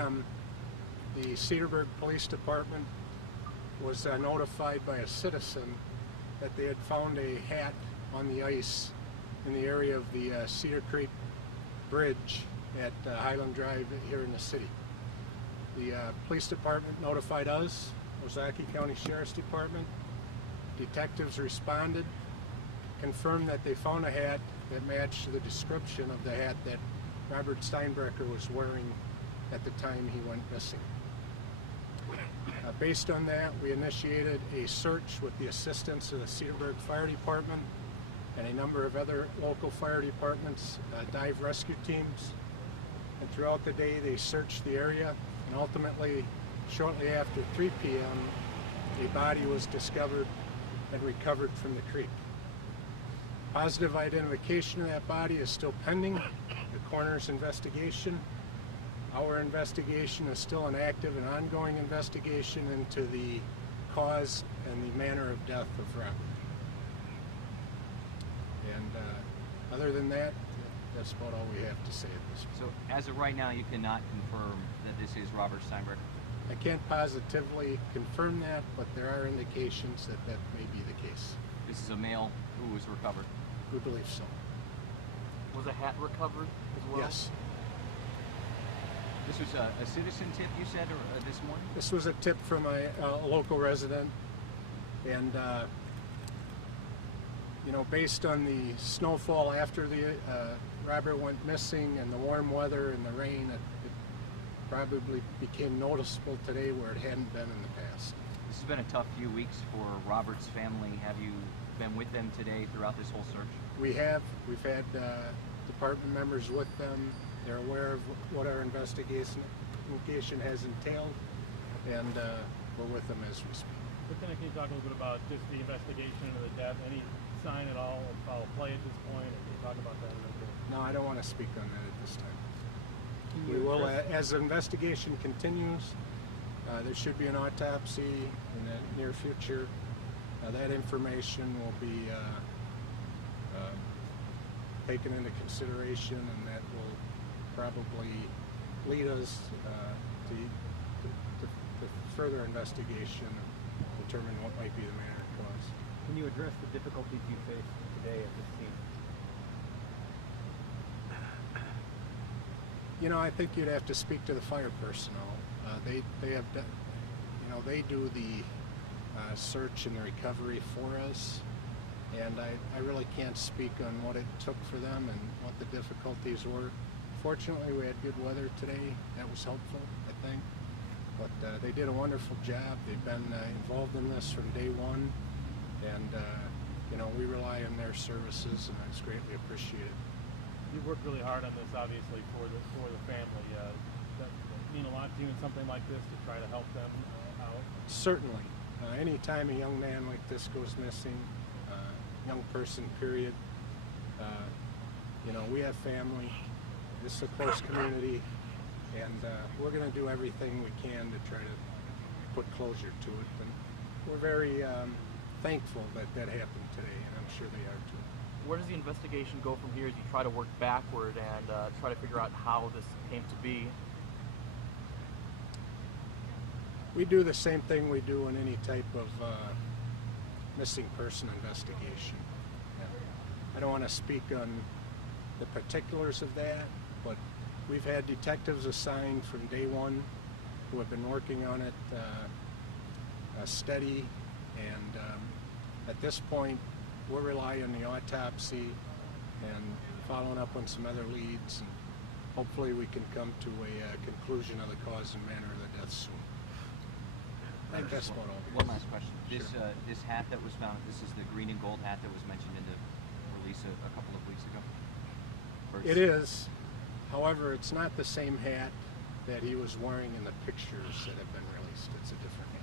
p.m., the Cedarburg Police Department was notified by a citizen that they had found a hat on the ice in the area of the Cedar Creek Bridge at Highland Drive here in the city. The police department notified us, Ozaukee County Sheriff's Department. Detectives responded, confirmed that they found a hat that matched the description of the hat that Robert Steinbrecher was wearing at the time he went missing. Based on that, we initiated a search with the assistance of the Cedarburg Fire Department and a number of other local fire departments, dive rescue teams. And throughout the day, they searched the area, and ultimately, shortly after 3 p.m., a body was discovered and recovered from the creek. Positive identification of that body is still pending, the coroner's investigation. Our investigation is still an active and ongoing investigation into the cause and the manner of death of Robert. And other than that, that's about all we have to say at this point. So as of right now, you cannot confirm that this is Robert Steinbrecher? I can't positively confirm that, but there are indications that that may be the case. This is a male who was recovered? We believe so. Was a hat recovered as well? Yes. This was a citizen tip, you said, or this morning? This was a tip from a local resident, and you know, based on the snowfall after the Robert went missing and the warm weather and the rain, it probably became noticeable today where it hadn't been in the past. This has been a tough few weeks for Robert's family. Have you been with them today throughout this whole search? We have. We've had department members with them. They're aware of what our investigation has entailed, and we're with them as we speak. Lieutenant, can you talk a little bit about just the investigation into the death? Any sign at all of foul play at this point? Or can you talk about that a little bit? No, I don't want to speak on that at this time. We will, as the investigation continues, there should be an autopsy in the near future. That information will be taken into consideration, and that will probably lead us to further investigation and determine what might be the manner of cause. Can you address the difficulties you faced today at this scene? You know, I think you'd have to speak to the fire personnel. They have, you know, they do the search and the recovery for us, and I really can't speak on what it took for them and what the difficulties were. Fortunately, we had good weather today. That was helpful, I think. But they did a wonderful job. They've been involved in this from day one, and you know, we rely on their services, and it's greatly appreciated. You worked really hard on this, obviously, for the family. Does that mean a lot to you in something like this to try to help them out? Certainly. Anytime a young man like this goes missing, young person, period, you know, we have family. This is a close community, and we're going to do everything we can to try to put closure to it. And we're very thankful that that happened today, and I'm sure they are too. Where does the investigation go from here as you try to work backward and try to figure out how this came to be? We do the same thing we do in any type of missing person investigation. I don't want to speak on the particulars of that, but we've had detectives assigned from day one who have been working on it steady, and at this point we're relying on the autopsy and following up on some other leads, and hopefully we can come to a conclusion of the cause and manner of the death soon. I think that's about all. One last question. Sure. This hat that was found, this is the green and gold hat that was mentioned in the release a couple of weeks ago? It is. However, it's not the same hat that he was wearing in the pictures that have been released. It's a different hat.